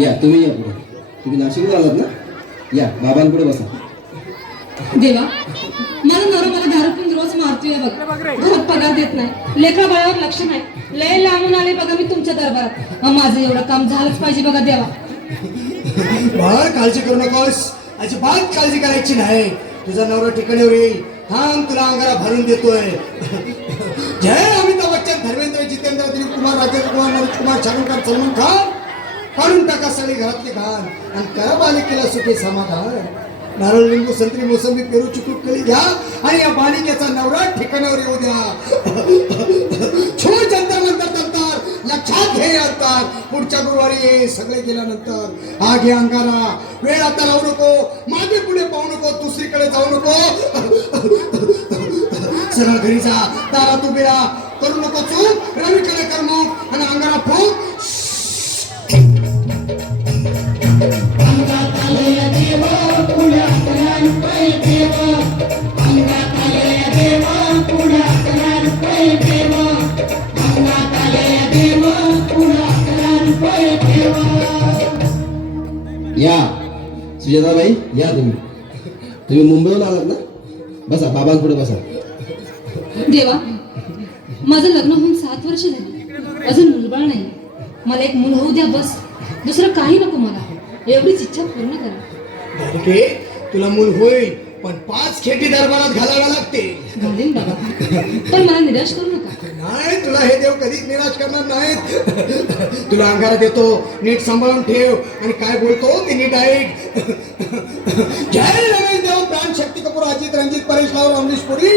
या तुम्ही या पुढे. तुम्ही नाशिकला आलात ना? या बाबांपुढे बसा. देवा माझा नवरा मला दारू पिऊन रोज मारतोय बघ. घरात पगार देत नाही लेखा बाळावर लक्ष नाही. लय लांबून आले बघा मी तुमच्या दरबारात. माझं एवढं काम झालंच पाहिजे बघा देवा. बाळ काळजी करू नकोस. अजिबात काळजी करायची नाही. तुझा नवरा ठिकाणीवर येईल. थांब तुला अंगारा भरून देतोय. जय अमिताभ बच्चन धर्मेंद्र जितेंद्र दिलीप कुमार राजेंद्र कुमार नरेश कुमार शाहरुख खान सलमान खान. काढून टाका सगळी घरातले घाण. आणि करा बालिकेला सुखे समाधान. नारळ लिंबू संत्री मोसंबी पेरू चिकूट कळी घ्या. आणि या बालिकेचा नवरा ठिकाणावर येऊ द्या छो जंतर मंतर तंतर लक्षात घे अंतर पुढच्या गुरुवारी ये सगळे गेल्यानंतर हा घे अंगारा वेळ आता लावू नको मागे पुढे पाहू नको दुसरीकडे जाऊ नको. सरळ घरी जा दारात उभी राहा करू नको चूक रवीकडे कर मग आणि अंगारा फूक. या. सुजाताबाई या तुम्ही. तुम्ही मुंबईहून आलात ना? बसा बाबांपुढे बसा. देवा माझं लग्न होऊन सात वर्ष झाली. अजून मुलबाळ नाही. मला एक मूल होऊ द्या बस. दुसरं काही नको मला. एवढीच इच्छा पूर्ण करा. बालिके तुला मूल होईल पण पाच खेटी दरबारात घालाव्या लागते पण मला निराश करू नका. तुला हे देव कधीच निराश करणार नाहीत? तुला अंगारा देतो नीट सांभाळून ठेव. आणि काय बोलतो ते नीट ऐक. जय रमेश देव प्राण शक्ती कपूर अजित रणजित परेश राव अमरीश पुरी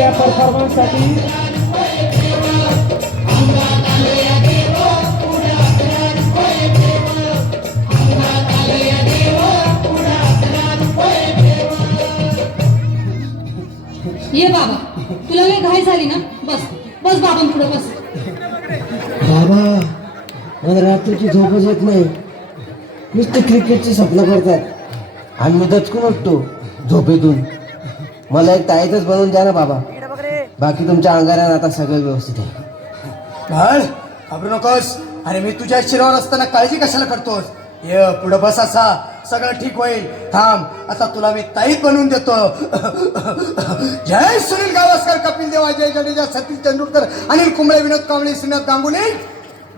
या परफॉर्मन्ससाठी. ये बाबा तुला लय घाई झाली ना? बस बस बाबांपुढे बस. बाबा मला रात्रीची झोपच येत नाही. नुसते क्रिकेटची स्वप्न करतात. आणि मी दचकून उठतो झोपेतून. मला एक ताईतच बनवून द्या ना बाबा. बाकी तुमच्या अंगारात आता सगळं व्यवस्थित आहे. बाळ घाबरू नकोस. अरे मी तुझ्या शिरावर असताना काळजी कशाला करतोस? ये पुढं बस असा. सगळं ठीक होईल. थांब. आता तुला मी ताईत बनवून देतो. जय सुनील गावस्कर कपिल देव अजय जडेजा सतीश तेंडुलकर अनिल कुंबळे विनोद कांबळे श्रीनाथ गांगुली.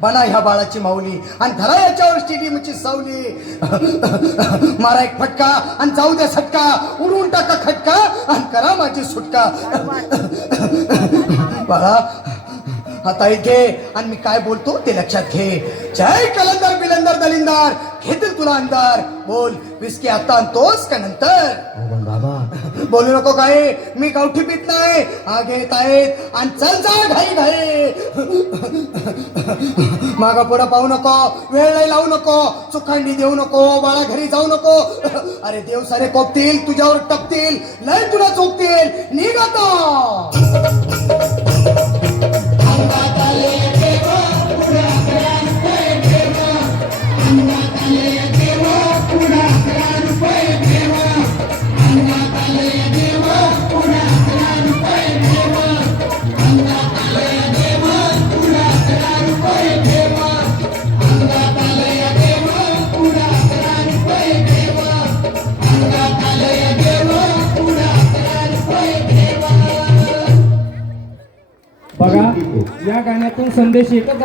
बना ह्या बाळाची माऊली आणि धरा याच्यावर स्टेडियमची सावली. मारा एक फटका आणि जाऊ द्या सटका. उडवून टाका खटका आणि करा माझी सुटका. बाळा आता घे आणि मी काय बोलतो ते लक्षात घे. जय कलंदर बिलंदर दलिंदार. घेतील तुला अंधार. बोल विस्की आता आणतोस का नंतर? हो बाबा. बोलू नको काय मी गावठी पित नाही. हा घेत आहेत आणि चल जा घाई घाई. मागा पुढं पाहू नको. वेळ नाही लावू नको. चुखांडी देऊ नको. बाळा घरी जाऊ नको. अरे देव सारे कोपतील तुझ्यावर टपतील. लय तुला चोपतील निघ आता. या गाण्यातून संदेश एकच